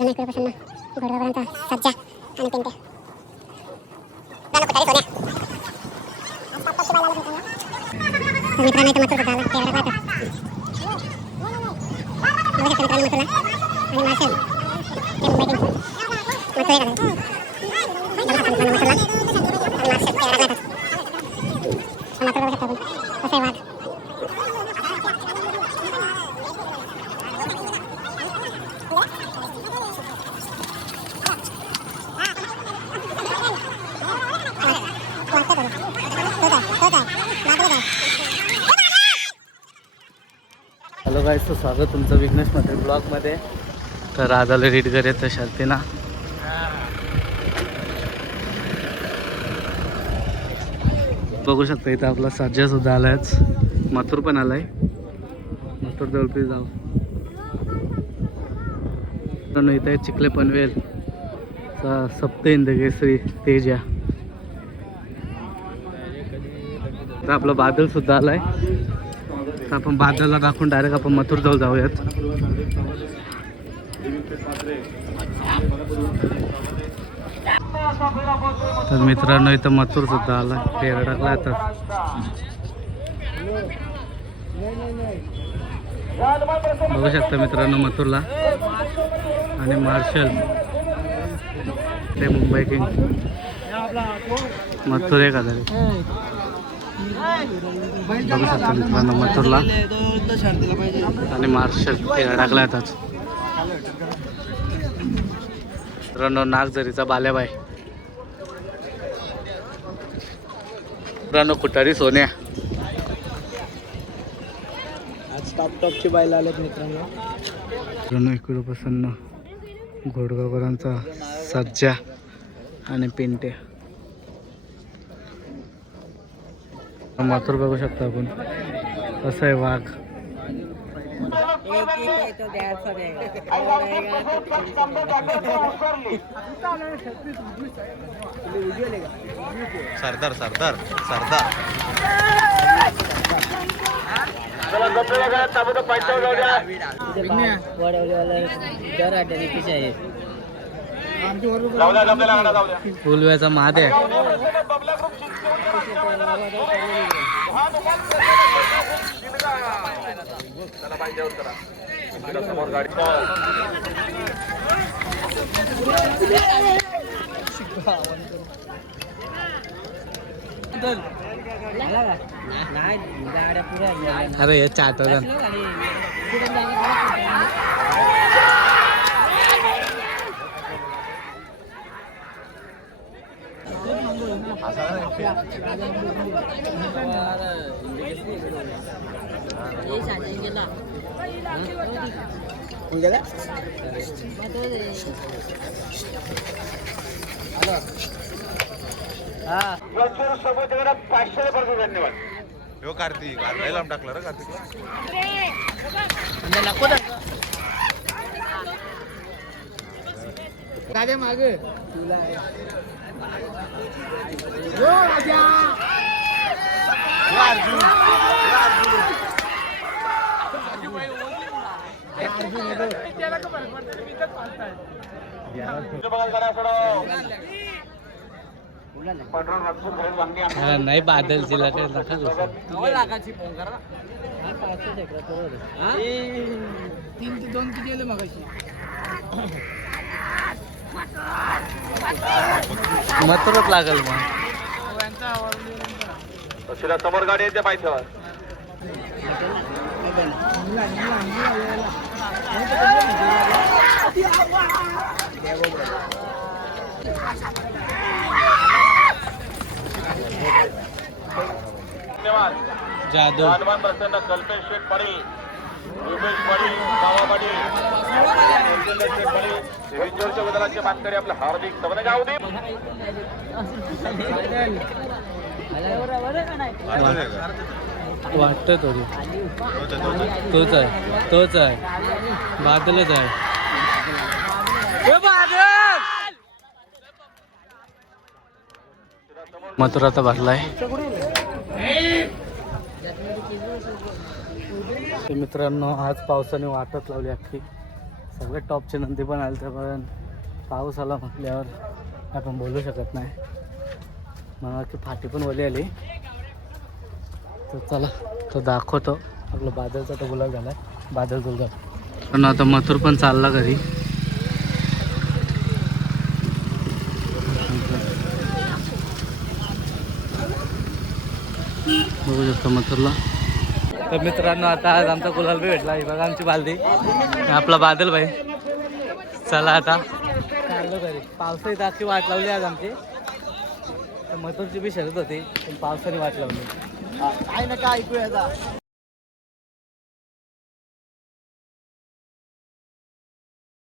इकडे प्रसन्न घोडगावरांचा सज्जा आणि पिंट्या गाणं कुठारी सोन्या तर मित्रांनो इथं मथुर झाला तेवढा पाहता बघू शकता मित्रांनो मथुरला आणि मार्शल ते मुंबई किंग्स मथुर आहे का बघू शकता मित्रांनो मथुरला आणि मार्शल तेवढा पाहता मथुर बघू शकता आपण कसं आहे वाघ वाटतं तो. तोच आहे, तोच आहे. बाजूलाच आहे. हॅलो गायचं स्वागत तुमचं विघ्नेशमध्ये. ब्लॉगमध्ये तर आज आलं रीडगर येतं शर्तीना. बघू शकता इथं आपला साज्या सुद्धा आलायच. मथुर पण आलाय. मथुर जवळपी जाऊ. पण इथं आहे चिखले पनवेल. सप्त इंदगेश्री तेजा. तर आपलं बादल सुद्धा आलाय. आपण बादलला दाखवून डायरेक्ट आपण मथुर जाऊ जाऊयात. तर मित्रांनो इथं मथुर सुद्धा आला. ते अडकला आता बघू शकता मित्रांनो मथुरला. आणि मार्शल. ते मुंबई किंग. मथुर एक हजार. बघू शकता मित्रांनो मथुरला. आणि मार्शल टाकला आताच मित्रांनो नागझरीचा बाल्याबाई मित्रांनो कुटारी सोन्या. आज टॉप टॉपची बायला आलेत मित्रांनो. मित्रांनो इकडं प्रसन्न घोडगावकरांचा सज्जा आणि पिंट्या. माथुर बघू शकता आपण. कसं आहे वाघ. सरदार सरदार सरदार. दर आठवणी पिशा आहे? उलव्याचा महादेव. नाही गाड्या पुऱ्या अरे हे चाट हो कार्तिक लय लांब टाकलं रे कार्तिकला. दादा माग. नाही बादल तिला काय नका घुसू. तीन ते दोन किती गेले मगाशी? मात्रच लागल मग. समोर गाडी येते पायथ्यावर. धन्यवाद. जादू. हनुमान प्रसन्न कल्पेश शेठ पडी रुपेश पडी बाबा पडी राजेंद्र बदलाचे मानकरी आपलं हार्दिक सबन गाव दे वाटतं थोडी तोच आहे. तोच आहे. बादलच आहे. मथुरा मथुराचा भरलाय. मित्रांनो आज पावसाने वाटत लावली अख्खी. सगळे टॉपचे नंदी पण आले पण पाऊस आला म्हटल्यावर आपण बोलू शकत नाही. मला की फाटी पण ओली आली. तर चला तो दाखवतो. आपलं बादलचा तो गुलाब झाला बादल गुलाब पण आता मथुर पण चालला घरी. बघू शकतो मथुरला. तर मित्रांनो आता आज आमचा गुलाल बी भेटला. हे बघा आमची बालदी. आपला बादल भाई. चला आता. चाललो घरी. पावसाची ताकी वाट लावली आज आमची. तर बी शरत होती पण पावसाने वाट लावली. काय नका ऐकूया